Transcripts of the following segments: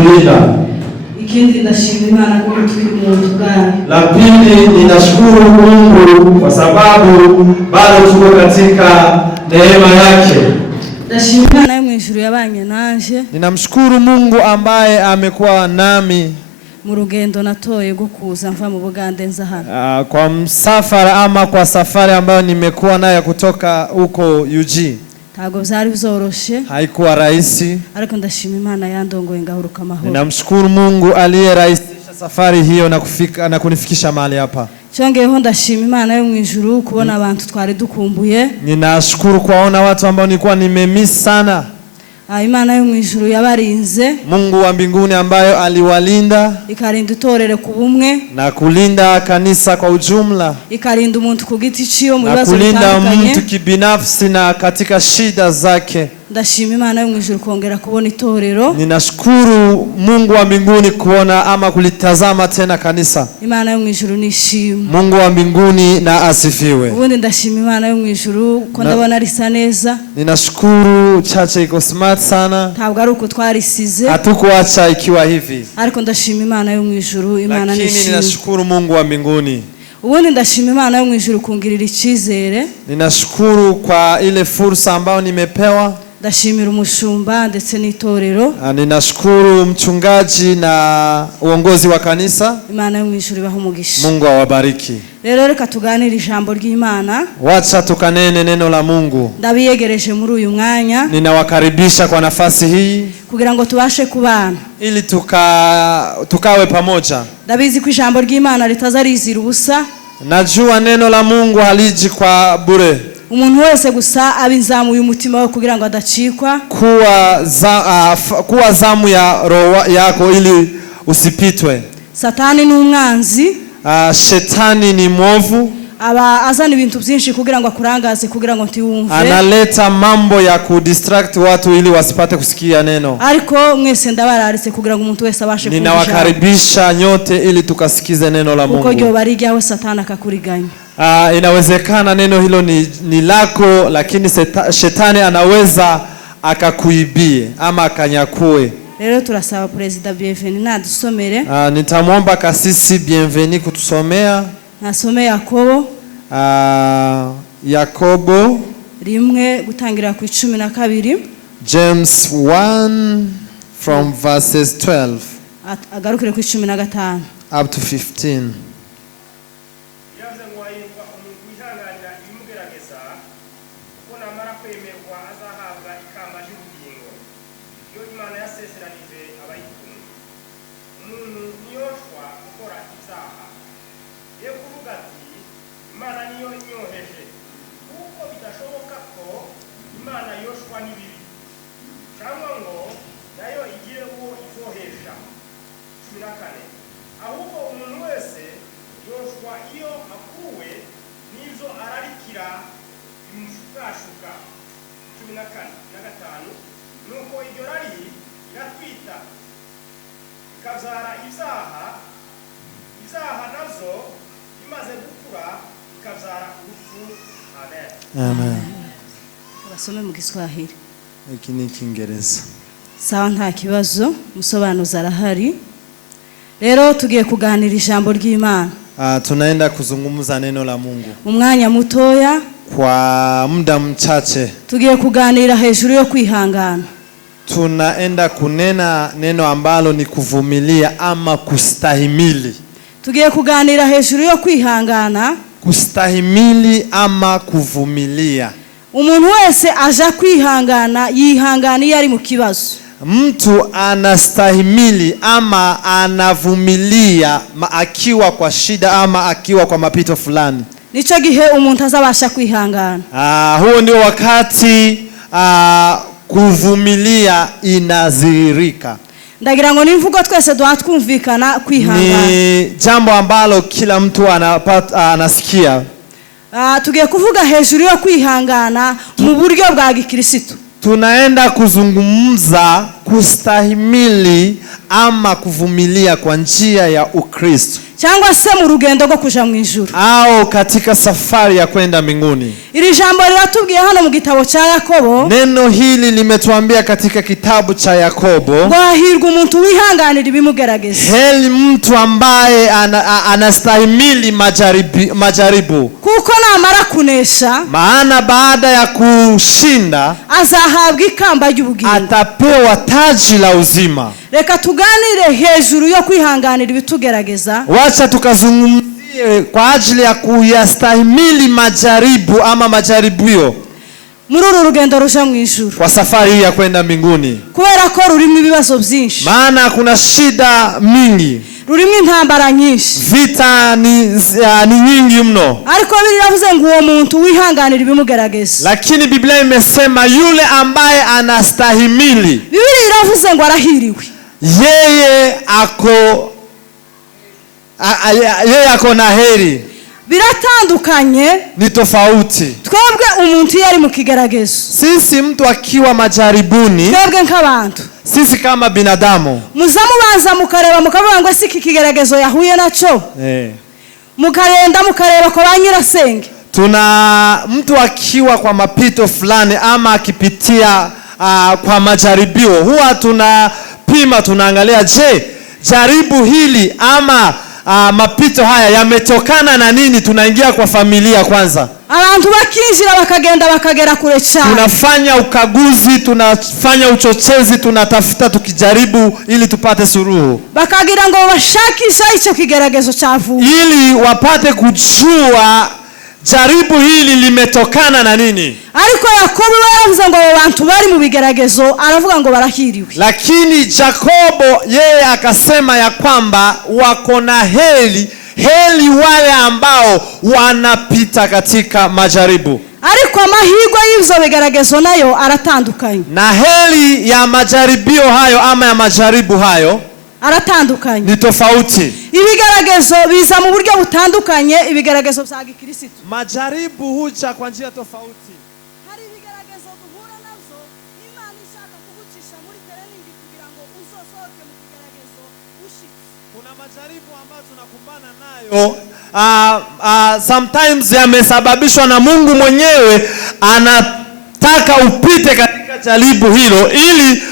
kutulinda. Ikindi ndashimira Imana kuko turi mu nzu bwayo. La pili, ninashukuru Mungu kwa sababu bado tuko katika neema yake. Ndashimira Imana yo mu ijuru yabanye nanje. Ninamshukuru Mungu ambaye amekuwa nami mu rugendo natoye go kuza mva mu Bugande nza hano. Kwa msafara ama kwa safari ambayo nimekuwa nayo kutoka huko UG. Ntago byari bizoroshe. Haikuwa rahisi. Ariko ndashima Imana yandongoye ngahuruka amahoro. Ninamshukuru Mungu aliyerahisisha safari hiyo na kunifikisha mahali hapa. Cyongeyeho ndashima Imana yo mu ijuru kubona abantu twari dukumbuye. Ninashukuru kuwaona watu ambao nilikuwa nimemiss sana. Imana yo mu ijuru yabarinze. Mungu wa mbinguni ambayo aliwalinda, ikarinda itorere ku bumwe, na kulinda kanisa kwa ujumla, ikarinda umuntu ku giti ciyo mu bibazo bitandukanye, bitandukanye, kulinda mtu kibinafsi na katika shida zake. Ndashima Imana yo mu ijuru kongera kubona itorero. Ninashukuru Mungu wa mbinguni kuona ama kulitazama tena kanisa. Imana yo mu ijuru nishimwe. Mungu wa mbinguni na asifiwe. Ubundi ndashima Imana yo mu ijuru ko ndabona risa neza. Ninashukuru chache iko smart sana. Ntabwo ari uko twarisize. Hatukuacha ikiwa hivi. Ariko ndashima Imana yo mu ijuru, Imana nishimwe. Lakini ninashukuru Mungu wa mbinguni. Ubundi ndashima Imana yo mu ijuru kungirira icyizere. Ninashukuru kwa ile fursa ambayo nimepewa. Ndashimira umushumba ndetse n'itorero. Ninashukuru mchungaji na uongozi wa kanisa. Imana yo mu ijuru ibahe umugisha. Mungu awabariki. Rero reka tuganire ijambo ry'Imana. Wacha tukanene neno la Mungu. Ndabiyegereje muri uyu mwanya. Ninawakaribisha kwa nafasi hii kugira ngo tubashe kubana, ili tukawe pamoja. Ndabizi ko ijambo ry'Imana ritazarizira ubusa. Najua neno la Mungu haliji kwa bure. Umuntu wese gusa abinzamuye umutima we kugira ngo adacikwa. Kuwa zamu ya roho yako ili usipitwe. Satani ni umwanzi. Shetani ni mwovu. Aba azana ibintu byinshi kugira ngo akurangaze kugira ngo ntiwumve. Analeta mambo ya kudistract watu ili wasipate kusikia neno. Ariko mwese ndabararitse kugira ngo umuntu wese abashe kumva. Ninawakaribisha nyote ili tukasikize neno la Mungu. Uko ryo barijyaho Satani akakuriganya. Inawezekana neno hilo ni lako, lakini shetani anaweza akakuibie ama akanyakue. Rero turasaba President Bienveni nadusomere. Nitamwomba kasisi Bienveni kutusomea. Nasome Yakobo. Yakobo 1 gutangira ku 12. James 1 from verses 12 agarukire ku 15 up to 15. Amen. Basome mu Kiswahili. Iki ni Kiingereza. Sawa, nta kibazo, musobanuza arahari. Rero tugiye kuganira ijambo ry'Imana. Tunaenda kuzungumza neno la Mungu. Umwanya mutoya, kwa muda mchache. Tugiye kuganira hejuru yo kwihangana. Tunaenda kunena neno ambalo ni kuvumilia ama kustahimili. Tugiye kuganira hejuru yo kwihangana. Kustahimili ama kuvumilia. Umuntu wese aja kwihangana yihanganiye ari mu kibazo. Mtu anastahimili ama anavumilia akiwa kwa shida ama akiwa kwa mapito fulani. Nico gihe umuntu azabasha kwihangana. Huo ndio wakati kuvumilia inazirika. Ndagira ngo nimvugo twese twumvikana kwihangana. Ni jambo ambalo kila mtu anasikia. Tugiye kuvuga hejuru yo kwihangana mu buryo bwa gikristo. Tunaenda kuzungumza kustahimili ama kuvumilia kwa njia ya Ukristo. cyangwa se mu rugendo rwo kuja mu ijuru, au katika safari ya kwenda mbinguni. Iri jambo liratubwiye hano mu gitabo cha Yakobo. Neno hili limetuambia katika kitabu cha Yakobo, ngo hahirwa umuntu wihanganira ibimugerageza. heri mtu ambaye anastahimili majaribu. Kuko namara kunesha, maana baada ya kushinda azahabwa ikamba ry'ubugingo, atapewa taji la uzima. Reka tuganire hejuru yo kwihanganira ibitugerageza. Wacha tukazungumzie kwa ajili ya kuyastahimili majaribu ama majaribio muri uru rugendo ruja mu ijuru, kwa safari ya kwenda mbinguni. Kubera ko rurimo ibibazo byinshi, maana kuna shida mingi, rurimo intambara nyinshi, vita ni nyingi mno. Ariko Biblia iravuze ngo uwo muntu wihanganira ibimugerageza. Lakini Biblia imesema yule ambaye anastahimili, Biblia iravuze ngo arahiriwe. Yeye ako na heri. Biratandukanye, ni tofauti. Twebwe umuntu yari mu kigeragezo, sisi mtu akiwa majaribuni, twebwe nk'abantu, sisi kama binadamu, muzamubanza mukareba mukavuga ngo siki kigeragezo yahuye naco, mukarenda mukareba ko banyirasenge. Tuna mtu akiwa kwa mapito fulani ama akipitia kwa majaribio, huwa tunapima, tunaangalia, je, jaribu hili ama mapito haya yametokana na nini? Tunaingia kwa familia kwanza. Abantu bakinjira bakagenda bakagera kure cyane. Tunafanya ukaguzi, tunafanya uchochezi, tunatafuta tukijaribu ili tupate suruhu. Bakagira ngo bashakisha icyo kigeragezo cyavuye, ili wapate kujua jaribu hili limetokana na nini. Ariko Yakobo yaravuze ngo abantu bari mu bigeragezo aravuga ngo barahiriwe. Lakini Yakobo yeye akasema ya kwamba wako na heri wale ambao wanapita katika majaribu. Ariko amahirwe y'ivyo bigeragezo nayo aratandukanye. Na heri ya majaribio hayo ama ya majaribu hayo aratandukanye, ni tofauti. Ibigeragezo biza mu buryo butandukanye, ibigeragezo bya Gikristo. Majaribu huja kwa njia tofauti. Hari ibigeragezo duhura navyo Imana ishaka kugucisha muri training kugira ngo uzosohoke mu kigeragezo ushitse. Kuna majaribu ambayo tunakumbana nayo sometimes yamesababishwa na Mungu mwenyewe, anataka upite katika jaribu hilo ili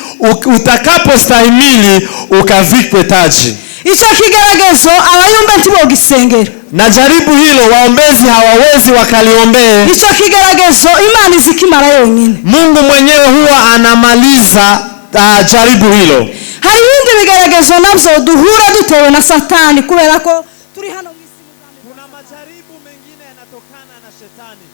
utakapostahimili ukavikwe taji. Ico kigeragezo abayumbe ntibogisengera, na jaribu hilo waombezi hawawezi wakaliombee. Ico kigeragezo Imana izikimara yonyine. Mungu mwenyewe huwa anamaliza jaribu hilo. Hari ibindi bigeragezo navyo duhura dutewe na Satani kubera ko turi hano mwisi mugame. Kuna majaribu mengine yanatokana na shetani.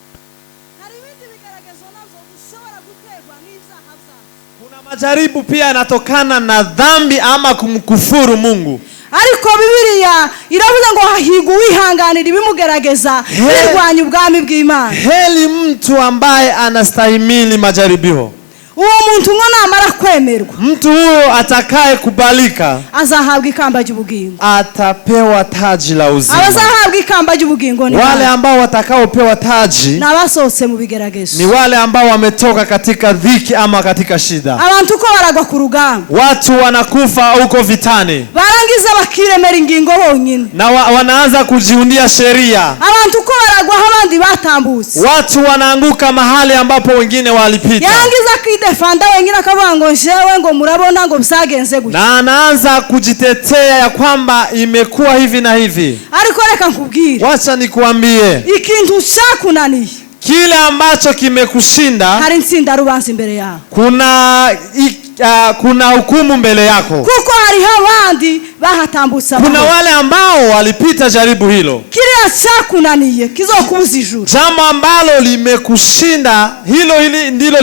Hari ibindi bigeragezo navyo dushobora guterwa n'ivyaha vyacu. Kuna majaribu pia yanatokana na dhambi ama kumkufuru Mungu. Ariko Biblia iravuga ngo hahirwa uwihanganira ibimugerageza birwanya ubwami bw'Imana. Heri mtu ambaye anastahimili majaribio. Uwo muntu ngo namara kwemerwa, mtu huyo atakaye kubalika azahabwa ikamba ry'ubugingo, atapewa taji la uzima. Abazahabwa ikamba ry'ubugingo ni wale ambao watakaopewa taji n'abasohotse mu bigeragezo, ni wale ambao wametoka katika dhiki ama katika shida. Abantu ko baragwa ku rugamba, watu wanakufa huko vitani, barangiza bakiremera ingingo bonyine, na wanaanza kujiundia sheria. Abantu ko baragwa abandi batambutse, watu wanaanguka mahali ambapo wengine walipita. Yangiza defanda wengine akavuga ngo jewe ngo murabona ngo bisagenze gutya, na anaanza kujitetea ya kwamba imekuwa hivi na hivi. Ariko reka nkubwire, wacha nikuambie, ikintu cyakunaniye, kile ambacho kimekushinda, hari intsinda rubanza imbere yawe. Kuna hukumu mbele yako. Kuko hari abandi bahatambutsa. Kuna wale ambao walipita jaribu hilo. Kile cyakunaniye kizokubuza ijuru. Jambo ambalo limekushinda, hili ndilo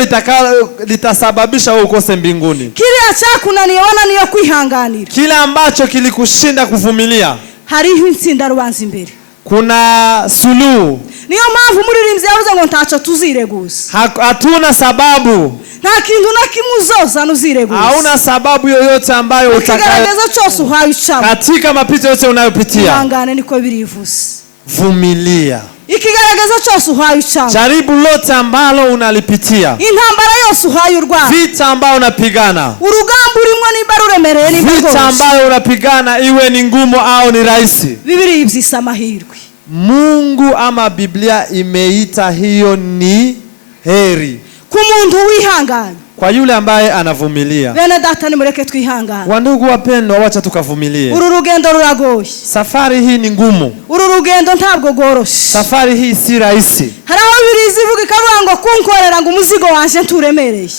litasababisha wewe ukose mbinguni. Kile cyakunaniye wananiye kwihanganira. Kile ambacho kilikushinda kuvumilia, hariho intsinda rubanza imbere. Kuna suluhu. Niyo mpamvu muririmbyi yavuze ngo ntaco tuzireguza. Hatuna sababu. Nta kintu na kimuzoza nuzireguza. Hauna sababu yoyote ambayo utakagerageza cyose uhaye ucamo. Katika mapito yote unayopitia. Ihangane niko birivuze. Vumilia. ikigaragaza cyose uhaye ucamo, jaribu lote ambalo unalipitia, intambara yose uhaye urwana, vita ambayo unapigana, urugamba urimo nimba ruremereye nimba rwose, vita ambayo unapigana iwe ni ngumu au ni rahisi, Biblia ibyisa amahirwe. Mungu ama Biblia imeita hiyo ni heri Ku muntu wihangana, kwa yule ambaye anavumilia. bene data nimureke twihangana. Wandugu wapendwa, wacha tukavumilie. Uru rugendo ruragoye, Safari hii ni ngumu, uru rugendo ntabwo goroshe, safari hii si rahisi. hari aho birizi ivuga ikavuga ngo kunkorera ngo umuzigo wanje nturemereye.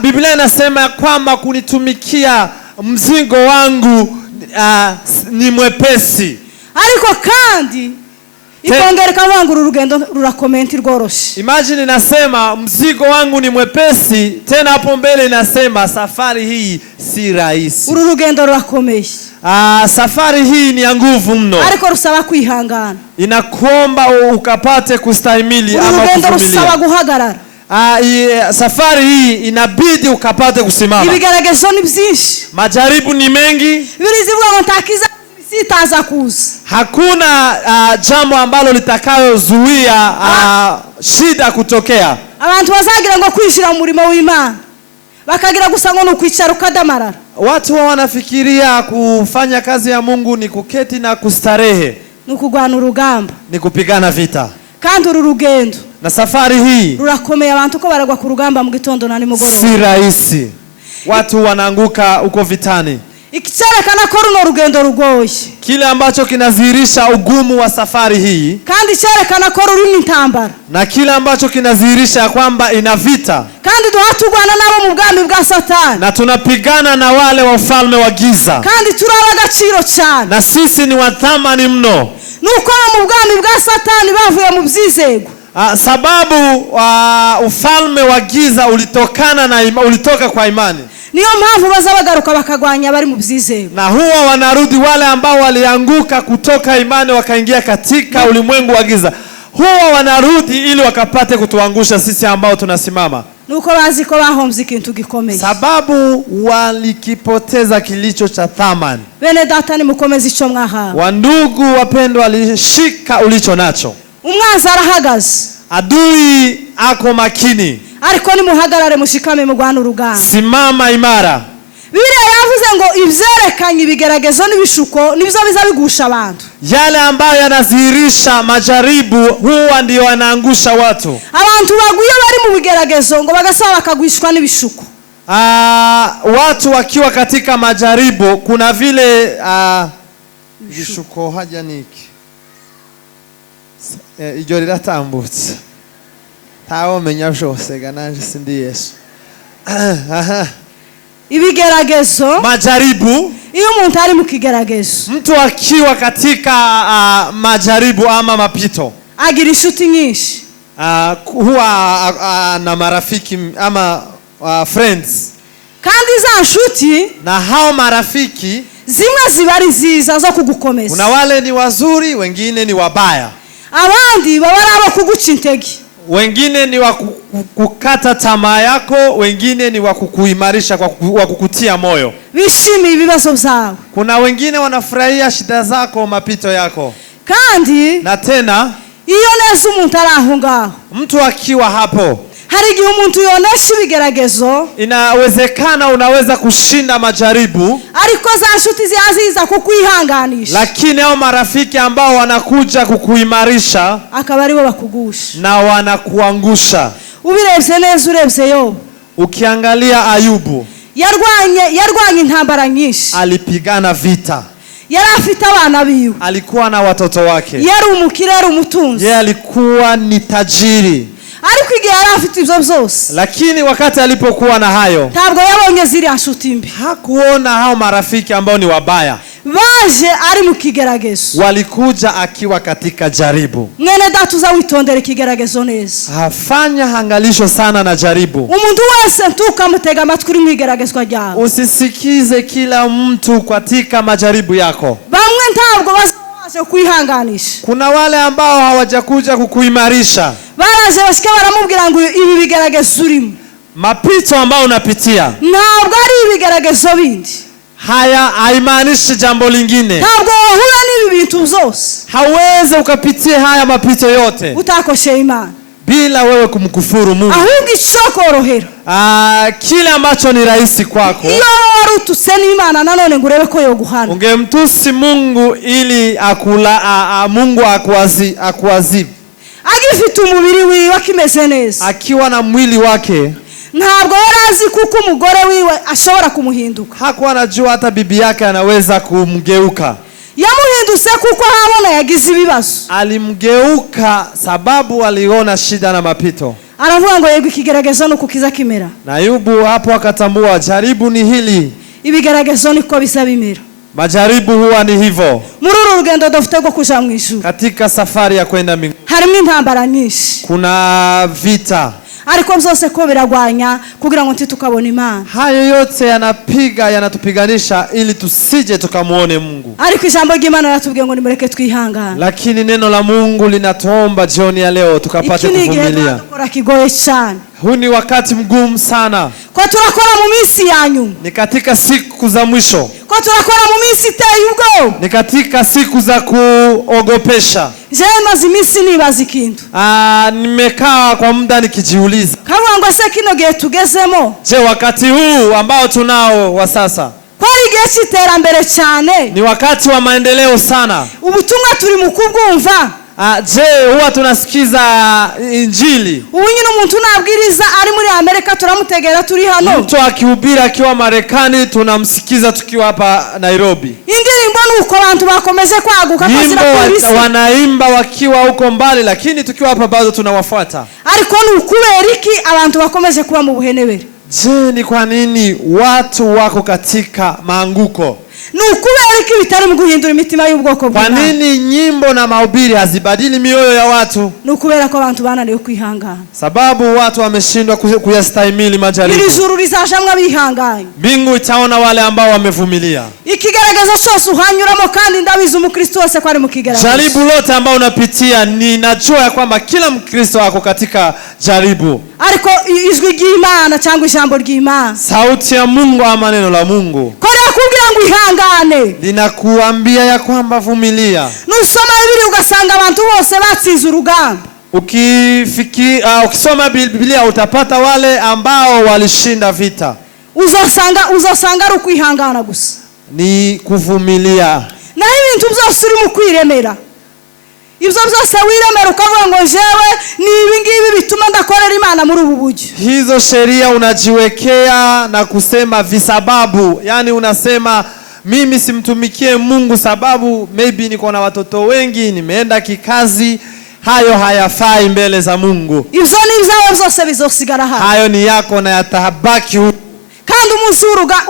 Biblia inasema kwamba kunitumikia mzigo wangu ni mwepesi, Ariko kandi ikongera ikavuga ngo uru rugendo rurakomenti rworoshe. Imagine inasema mzigo wangu ni mwepesi, tena hapo mbele inasema safari hii si rahisi. Uru rugendo rurakomeye, Safari hii ni ya nguvu mno, ariko rusaba kwihangana. inakuomba ukapate kustahimili Uru ama rugendo rusaba kuvumilia. guhagarara. Safari hii inabidi ukapate kusimama. Ibigeragezo ni byinshi, Majaribu ni mengi, birizi ivuga ngo ntakiza sitaza kuza. hakuna jambo ambalo litakayozuia shida kutokea. Abantu bazagira ngo kwishira mu murimo w'Imana, bakagira gusa ngo nukwicara ukadamarara. Watu wanafikiria kufanya kazi ya Mungu ni kuketi na kustarehe, Nukugwana urugamba, ni kupigana vita. kandi uru rugendo Na safari hii rurakomeye, abantu ko baragwa ku rugamba mu gitondo na nimugoroba. si rahisi, watu wanaanguka uko vitani. Ikicerekana ko runo rugendo rugoye, Kile ambacho kinadhihirisha ugumu wa safari hii, kandi cyerekana ko rurimo intambara, na kile ambacho kinadhihirisha kwamba ina vita, kandi duhatugwana nabo mu bwami bwa Satani, na tunapigana na wale wa ufalme wa giza, kandi turi abagaciro cyane. na sisi ni wa thamani mno. Nuko mu bwami bwa Satani bavuye mu byizego, Sababu ufalme wa giza ulitoka kwa imani, niyo mpamvu baza bagaruka bakagwanya bari mu byizego, na huwa wanarudi wale ambao walianguka kutoka imani wakaingia katika ulimwengu wa giza. Huwa wanarudi ili wakapate kutuangusha sisi ambao tunasimama, nuko bazi ko bahomvye ikintu gikomeye, sababu walikipoteza kilicho cha thamani. bene data nimukomeze ico mwahawe. Wandugu wapendwa, walishika ulicho nacho. Umwanzi arahagaze, Adui ako makini, ariko nimuhagarare mushikame mu Rwanda urugamba. simama imara. Bibiliya yavuze ngo ivyerekanye ibigeragezo n'ibishuko nibyo biza bigusha abantu. Yale ambayo yanadhihirisha majaribu huwa ndio yanaangusha watu. Abantu baguye bari mu bigeragezo ngo bagasaba bakagwishwa n'ibishuko. Watu wakiwa katika majaribu, kuna vile bishuko haja niki ijyo riratambutse tawo menya byose gananje sindi Yesu. Ibigeragezo, majaribu, iyo umuntu ari mu kigeragezo, mtu akiwa katika majaribu ama mapito, agira inshuti nyinshi, huwa na marafiki ama friends, kandi za nshuti na hao marafiki zimwe ziba ari nziza zo kugukomeza. Kuna wale ni wazuri, wengine ni wabaya. Abandi baba ari abo kuguca intege, wengine ni wa kukata tamaa yako, wengine ni wa kukuimarisha, wa kukutia moyo. bishimiye ibibazo byawe. Kuna wengine wanafurahia shida zako, mapito yako. Kandi Na tena iyo neza umuntu ari aho ngaho, mtu akiwa hapo, hari igihe umuntu yonesha ibigeragezo, inawezekana unaweza kushinda majaribu, ariko za nshuti ziaziza kukwihanganisha, lakini hao marafiki ambao wanakuja kukuimarisha akaba aribo bakugusha na wanakuangusha. Ubirebye neza, urebye Yobu, ukiangalia Ayubu, yarwanye intambara nyinshi, alipigana vita, yari afite abana biwe, alikuwa na watoto wake, yari umukire, yari umutunzi, yeye alikuwa ni tajiri. ariko igihe yari afite ibyo byose, Lakini wakati alipokuwa na hayo, ntabwo yabonye ziriya nshuti mbi, hakuona hao marafiki ambao ni wabaya. baje ari mu kigeragezo, Walikuja akiwa katika jaribu. mwene data uza witondera ikigeragezo neza. Hafanya hangalisho sana na jaribu. Umuntu wese ntukamutega amatwi uri mu igeragezwa ryawe. Usisikize kila mtu katika majaribu yako. Bamwe ntabwo baje kwihanganisha, Kuna wale ambao hawajakuja kukuimarisha. baraje bashika baramubwira ngo ibi bigeragezo urimo, Mapito ambao unapitia ntabwo ari ibigeragezo bindi, haya haimaanishi jambo lingine. Ntabwo wahura n'ibi bintu byose, hawezi ukapitia haya mapito yote utakoshe Imana, bila wewe kumkufuru Mungu. ahubwo icokorohera Kile ambacho ni rahisi kwako, iyo warutuse n'Imana nanone ngurebe ko yoguhana, ungemtusi Mungu ili Mungu akuazibu. agifite umubiri wiwe akimeze neza, akiwa na mwili wake, ntabwo yarazi kuko umugore wiwe ashobora kumuhinduka. hakuwa anajua hata bibi yake anaweza kumgeuka. Yamuhindutse kuko habona yagize ibibazo, alimgeuka sababu aliona shida na mapito. aravuga ngo yego ikigeragezo nuko kiza kimera. Na Ayubu hapo akatambua jaribu ni hili, ibigeragezo niko bisa bimera. Majaribu huwa ni hivyo. Muri uru rugendo dufite go kuja mu ijuru, katika safari ya kwenda mbinguni harimo intambara nyinshi, kuna vita, ariko byose ko biragwanya kugira ngo tukabona Imana. Hayo yote yanatupiganisha ili tusije tukamuone Mungu. Ariko ijambo ry'Imana ratubwiye ngo nimureke twihangana. Lakini neno la Mungu linatuomba jioni ya leo tukapate kuvumilia. Tukora kigoye cyane. Huu ni wakati mgumu sana. Kwa turakora mu minsi ya nyuma, ni katika siku za mwisho. Kwa turakora mu minsi iteye ubwoba, ni katika siku za kuogopesha. Je, mazi minsi nibaza ikintu. Nimekaa kwa muda nikijiuliza, kavuga ngo se kino gihe tugezemo, je, wakati huu ambao tunao wa sasa kwari igihe cy'iterambere cyane, ni wakati wa maendeleo sana. Ubutumwa turi mu kubwumva. Je, huwa tunasikiza injili? Ubu nyine umuntu nabwiriza ari muri Amerika turamutegera turi hano. Mtu akihubiri akiwa Marekani tunamsikiza tukiwa hapa Nairobi. Indirimbo nuko abantu bakomeze kwaguka kasira polisi. Wanaimba wakiwa huko mbali, lakini tukiwa hapa bado tunawafuata. Ariko nukubera iki abantu bakomeze kuba mu buhenebere? Je, ni kwa nini watu wako katika maanguko? Nukubera iki bitari mu guhindura imitima y'ubwoko bw'Imana? Kwa nini nyimbo na mahubiri hazibadili mioyo ya watu? Nukubera ko abantu bananiwe kwihangana. Sababu watu wameshindwa kuyastahimili majaribu. Iri juru rizajamwa bihanganye. Mbingu itaona wale ambao wamevumilia. Ikigaragaza cyose uhanyuramo kandi ndabizi umukristo wese ko ari mu kigaragaza. Jaribu lote ambao unapitia, ninajua ya kwamba kila mkristo ako katika jaribu. Ariko ijwi ry'Imana cyangwa ijambo ry'Imana, sauti ya Mungu ama neno la Mungu, kora kugira ngo ihangane, linakuambia ya kwamba vumilia. Nusoma Biblia ugasanga abantu bose batsinze urugamba. Ukisoma Biblia utapata wale ambao walishinda vita. Uzosanga ari kwihangana gusa, ni kuvumilia. Na ibintu byose uri mu kwiremera, ibyo byose wiremera ukavuga ngo jewe ni ibingibi bituma ndakorera Imana muri ubu buryo. Hizo sheria unajiwekea na kusema visababu, yani unasema mimi simtumikie Mungu sababu maybe niko na watoto wengi, nimeenda kikazi. Hayo hayafai mbele za Mungu. Ibyo ni byawe byose bizosigara hano. Hayo ni yako na yatabaki kandi umunsi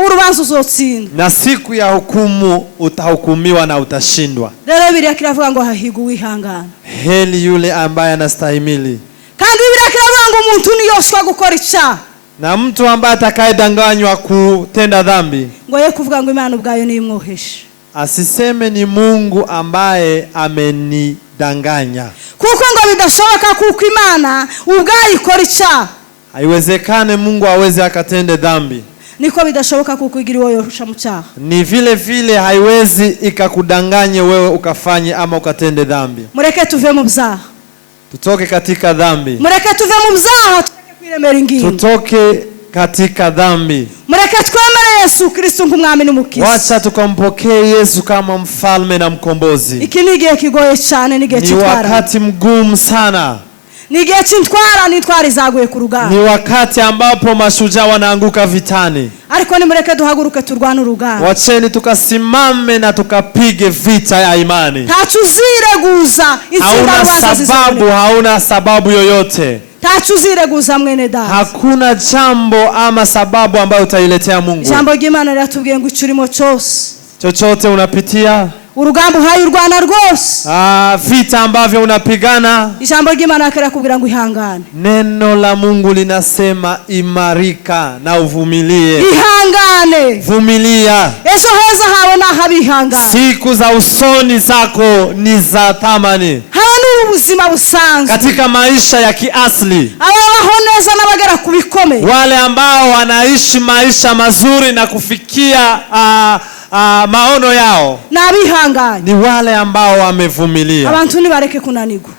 urubanza uzotsinda, na siku ya hukumu utahukumiwa na utashindwa. Rero Biblia kiravuga ngo hahigu wihangana. Heli yule ambaye anastahimili. Kandi Biblia kiravuga ngo umuntu niyoshwa gukora icyaha, na mtu ambaye atakayedanganywa kutenda dhambi, ngo ye kuvuga ngo Imana ubwayo ni imwohesha, asiseme ni Mungu ambaye amenidanganya, kuko ngo bidashoboka kuko Imana ubwayo ikora icyaha. Haiwezekane Mungu aweze akatende dhambi. Niko bidashoboka kuko igira uwo yorusha mu cyaha. Ni vile vile haiwezi ikakudanganye wewe ukafanye ama ukatende dhambi. Mureke tuve mu byaha, tutoke katika dhambi. Mureke tuve mu byaha tuke kwiremera ingingo. Tutoke katika dhambi. Mureke twemere Yesu Kristo nk'umwami n'umukiza. Wacha tukampokee Yesu kama mfalme na mkombozi. Iki ni igihe kigoye cyane, ni igihe cy'intwara. Ni wakati mgumu sana. Ni igihe cy'intwara, n'intwara izaguye ku rugamba. Ni wakati ambapo mashujaa wanaanguka vitani. Ariko nimureke duhaguruke turwane urugamba. Wacheni tukasimame na tukapige vita ya imani. Tachuzireguza hauna sababu yoyote. Tachuzireguza mwene data. Hakuna jambo ama sababu ambayo utailetea Mungu. Jambo ry'Imana riratubwiye ngo icurimo cyose, chochote unapitia, urugamba uhaye urwana rwose, vita ambavyo unapigana, ijambo ry'Imana akirakubwira ngo ihangane. Neno la Mungu linasema imarika na uvumilie. Ihangane, vumilia. Ejo heza hawe na habihangane. Siku za usoni zako ni za thamani. Hawe ubuzima busanzwe, katika maisha ya kiasili, ababaho neza n'abagera ku bikomeye, wale ambao wanaishi maisha mazuri na kufikia maono yao, n'abihanganye, ni wale ambao wamevumilia. Abantu nibareke kunanirwa.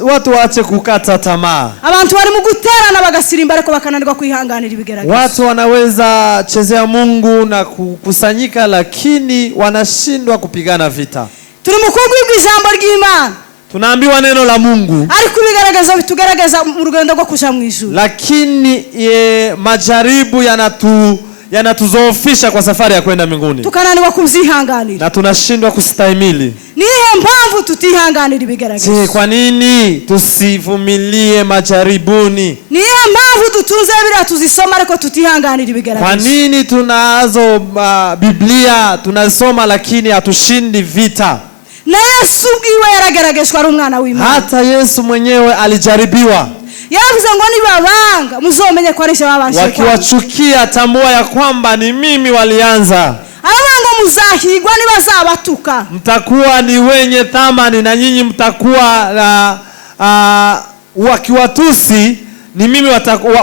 Watu waache kukata tamaa. Abantu bari mu guterana bagasirimba ariko bakananirwa kwihanganira ibigeragezo. Watu wanaweza chezea Mungu na kukusanyika, lakini wanashindwa kupigana vita. Turi mu kugwibwa ijambo ry'Imana, tunaambiwa neno la Mungu, ariko ibigaragaza bitugerageza mu rugendo rwo kuja mu ijuru, lakini majaribu yanatuzoofisha kwa safari ya kwenda mbinguni, tukananirwa kuzihanganira na tunashindwa kustahimili. Niye mpamvu tutihanganira ibigeragezo? Je, kwa nini tusivumilie majaribuni? Niye mpamvu tutunze Biblia tuzisoma ariko tutihanganira ibigeragezo? Kwa nini tunazo Biblia tunasoma lakini hatushindi vita? Na Yesu ubwiwe yaragerageshwa ari umwana w'Imana. Hata Yesu mwenyewe alijaribiwa. Yavuze ngo nibabanga muzomenye ko arisha babashe. Wakiwachukia tambua ya kwamba ni mimi walianza. Abango muzahigwa nibazabatuka. Mtakuwa ni wenye thamani na nyinyi mtakuwa wakiwatusi ni mimi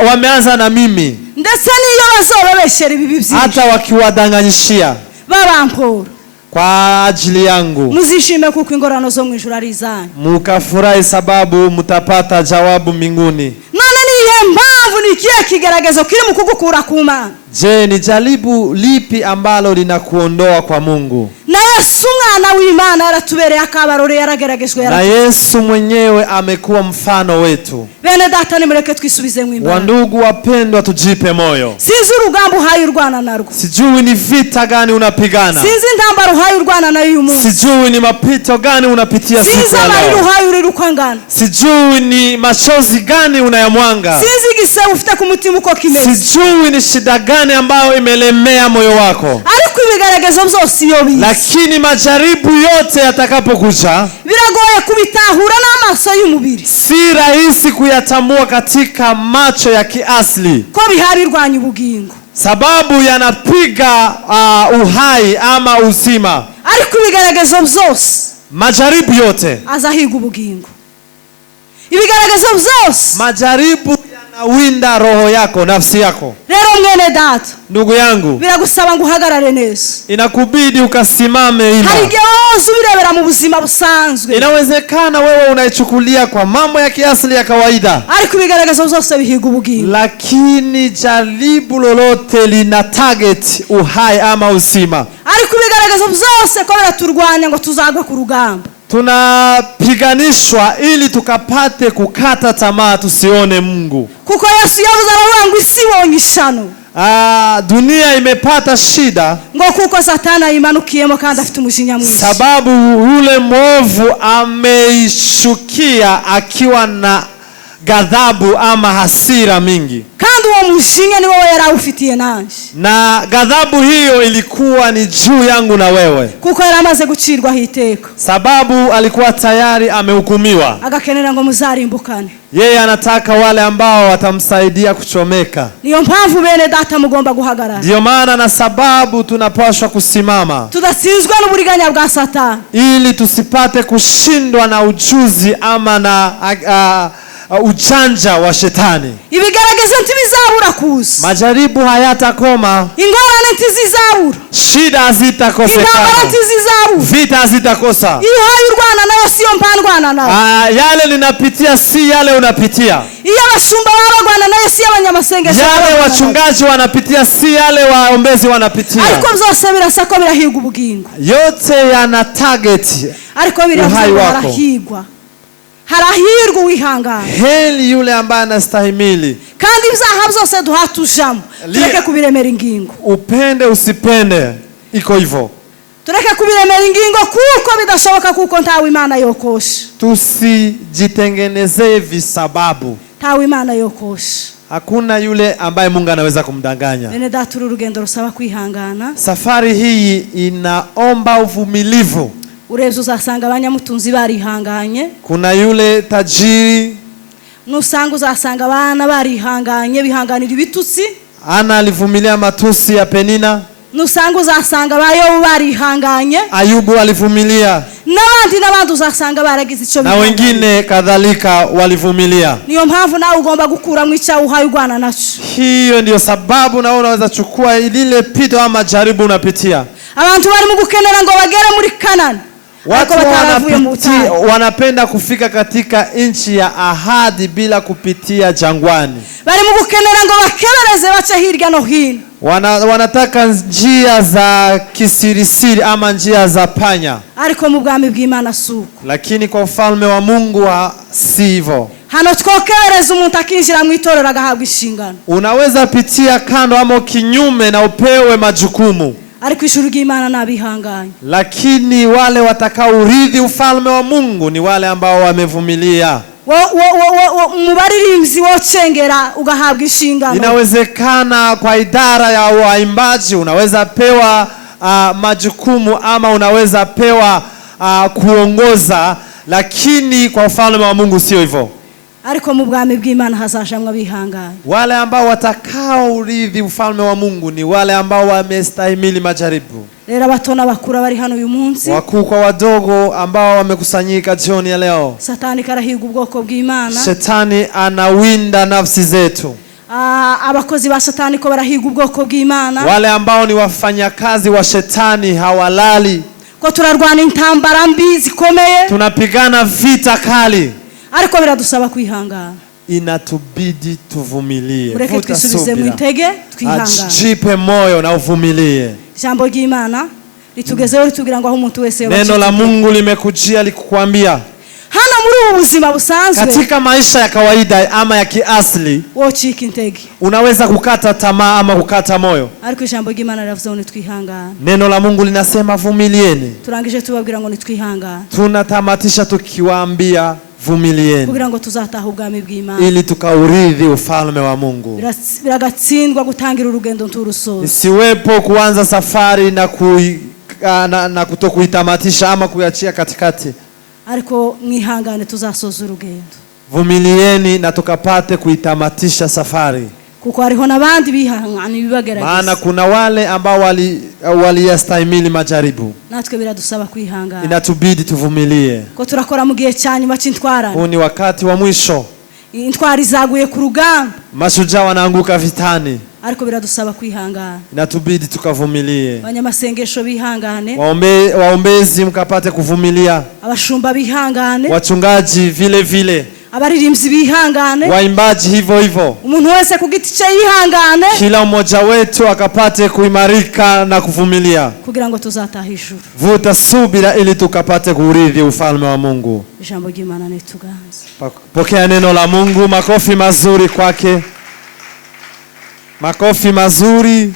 wameanza na mimi. Ndetse niyo bazobebeshera ibibi byinshi. Hata wakiwadanganyishia babampora kwa ajili yangu, muzishime kuko ingorano zo mwijuru ari izanyu, mukafurahi sababu mutapata jawabu mbinguni. None niye mpamvu nikiye kigeragezo kiri mu kugukura ku Mana? Je, ni jaribu lipi ambalo linakuondoa kwa Mungu? Na Yesu mwana w'Imana yaratubereye akabarore, yarageragejwe, na Yesu mwenyewe amekuwa mfano wetu. Bene data nimureke twisubize mu Imana. Wandugu wapendwa, tujipe moyo. Sinzi urugambo hayi urwana narwo, sijui ni vita gani unapigana, sinzi ndambaro hayi urwana nayo uyu munsi, sijui ni mapito gani unapitia siku ya leo, sinzi amariro hayi urirukangana, sijui ni machozi gani unayamwanga, sinzi gisebe ufite ku mutima uko kimeze, sijui ni shida gani ambayo imelemea moyo wako, ariko ibigeragezo byose iyo bizi, lakini majaribu yote yatakapokuja biragoye kubitahura n'amaso y'umubiri, si rahisi kuyatambua katika macho ya kiasili, ko biharirwanya ubugingo, sababu yanapiga uhai ama uzima. Ariko ibigeragezo byose, majaribu yote azahiga ubugingo. Ibigeragezo byose, majaribu yanawinda roho yako, nafsi yako. Rero mwene data, ndugu yangu, biragusaba ngo uhagarare neza, inakubidi ukasimame ima. Hari igihe wose ubirebera mu buzima busanzwe, inawezekana wewe unaichukulia kwa mambo ya kiasili ya kawaida, ariko ibigeragezo byose bihiga ubugingo, lakini jaribu lolote lina target uhai ama uzima. Ariko ibigeragezo byose ko biraturwanya ngo tuzagwe ku rugamba, tunapiganishwa ili tukapate kukata tamaa, tusione Mungu. Kuko Yesu yavuze aravuga isi ibonye ishano, dunia imepata shida ngo kuko Satana yimanukiyemo kandi afite umujinya mwinshi, sababu yule mwovu ameishukia akiwa na ghadhabu ama hasira mingi, kandi uwo mujinya ni wowe yarawufitiye nanje, na ghadhabu hiyo ilikuwa ni juu yangu na wewe, kuko yaramaze gucirwaho iteka, sababu alikuwa tayari amehukumiwa, agakenera ngo muzarimbukane. Yeye anataka wale ambao watamsaidia kuchomeka. Niyo mpamvu bene data mugomba guhagarara. Ndio maana na sababu tunapaswa kusimama, tudatsinzwe n'uburiganya bwa Satani, ili tusipate kushindwa na ujuzi ama na ujanja wa shetani. Ibigeragezo ntibizabura kuza, majaribu hayatakoma, ingorane ntizizabura, shida hazitakosekana, intambara ntizizabura, vita hazitakosa. iyo hayi urwana nayo siyo mpandwana nayo, yale ninapitia si yale unapitia, iyo abashumba baragwana nayo siyo abanyamasengesho, yale wachungaji wanapitia si yale waombezi wanapitia, ariko byose birasa ko birahiga ubugingo, yote yana target, ariko birahigwa. Harahirwa uwihangana, heli yule ambaye anastahimili, kandi ibyaha byose duhatujamo tureke kubiremera ingingo, upende usipende, iko hivyo. Tureke kubiremera ingingo kuko bidashoboka, kuko ntawe Imana yokosha, tusijitengenezee visababu, ntawe Imana yokosha, hakuna yule ambaye Mungu anaweza kumdanganya. Bene data, urugendo rusaba kwihangana, safari hii inaomba uvumilivu. Urebye uzasanga abanyamutunzi barihanganye, kuna yule tajiri, nusanga uzasanga abana barihanganye, bihanganira ibitutsi. Ana alivumilia matusi ya Penina. Nusanga uzasanga Bayobu barihanganye, Ayubu alivumilia. n'abandi uzasanga baragize icyo na wengine kadhalika walivumilia. Niyo mpamvu nawe ugomba gukura mu icyaha uhaye Bwana nacho. Hiyo ndio sababu na unaweza chukua lile pito ama jaribu unapitia. Abantu bari mu gukenera ngo bagere muri Kanani. Watu wanapenda kufika katika nchi ya ahadi bila kupitia jangwani. Bari mu gukenera ngo bakebereze bace hirya no hino. Wanataka njia za kisirisiri ama njia za panya. Ariko mu bwami bw'Imana suko. Lakini kwa ufalme wa Mungu si hivyo. Hano twokebereza umuntu akinjira mu itorero agahabwa inshingano. Unaweza pitia kando ama kinyume na upewe majukumu. Ariko ishuri ry'Imana nabihanganye. Lakini wale watakao urithi ufalme wa Mungu ni wale ambao wamevumilia. Mubaririmbyi wocengera ugahabwa inshingano. Inawezekana kwa idara ya waimbaji unaweza pewa majukumu ama unaweza pewa kuongoza, lakini kwa ufalme wa Mungu sio hivyo. Ariko mu bwami bw'Imana hazashamwa bihanganye. Wale ambao watakao urithi ufalme wa Mungu ni wale ambao wamestahimili majaribu. Rero batona bakura bari hano uyu munsi. Wakuu kwa wadogo ambao wamekusanyika jioni ya leo. Satani karahiga ubwoko bw'Imana. Shetani anawinda nafsi zetu. Abakozi ba Satani ko barahiga ubwoko bw'Imana. Wale ambao ni wafanyakazi wa Shetani hawalali. Ko turarwana intambara mbi zikomeye. Tunapigana vita kali. Ariko biradusaba kwihangana. Inatubidi tuvumilie. Mureke twisubize mu intege twihangana. Jipe moyo na uvumilie. Jambo ry'Imana litugezeho litugira ngo aho umuntu wese neno la Mungu limekujia likukwambia hana muri ubuzima busanzwe katika maisha ya kawaida ama ya kiasli wochika intege unaweza kukata tamaa ama kukata moyo. Ariko jambo ry'Imana riravuze ngo nitwihangana. Neno la Mungu linasema vumilieni. Turangije tubabwira ngo nitwihangana. Tunatamatisha tukiwaambia vumilieni. Kugira ngo tuzataha ubwami bw'Imana. Ili tukaurithi ufalme wa Mungu. Biragatsindwa gutangira urugendo nturusoza. Isiwepo kuanza safari na kutokuitamatisha ama kuiachia katikati. Ariko mwihangane tuzasoza urugendo. Vumilieni na tukapate kuitamatisha safari. Kuko hariho nabandi bihangana bibagerageza. Maana kuna wale ambao waliyastahimili majaribu. Natwe biradusaba kwihangana. Inatubidi tuvumilie. Ko turakora mu gihe cyanyuma cy'intwara. Huu ni wakati wa mwisho. Intwari zaguye ku rugamba. Mashujaa wanaanguka vitani. Ariko biradusaba kwihangana. Inatubidi tukavumilie. Banyamasengesho bihangane. Waombezi mkapate kuvumilia. Abashumba bihangane. Wachungaji vile vile. Abaririmbyi bihangane. Waimbaji hivyo hivyo. Umuntu wese kugiti cye yihangane. Kila mmoja wetu akapate kuimarika na kuvumilia. Kugira ngo tuzataha ijuru. Vuta subira ili tukapate kurithi ufalme wa Mungu. Jambo ry'Imana nituganze. Pokea neno la Mungu, makofi mazuri kwake. Makofi mazuri.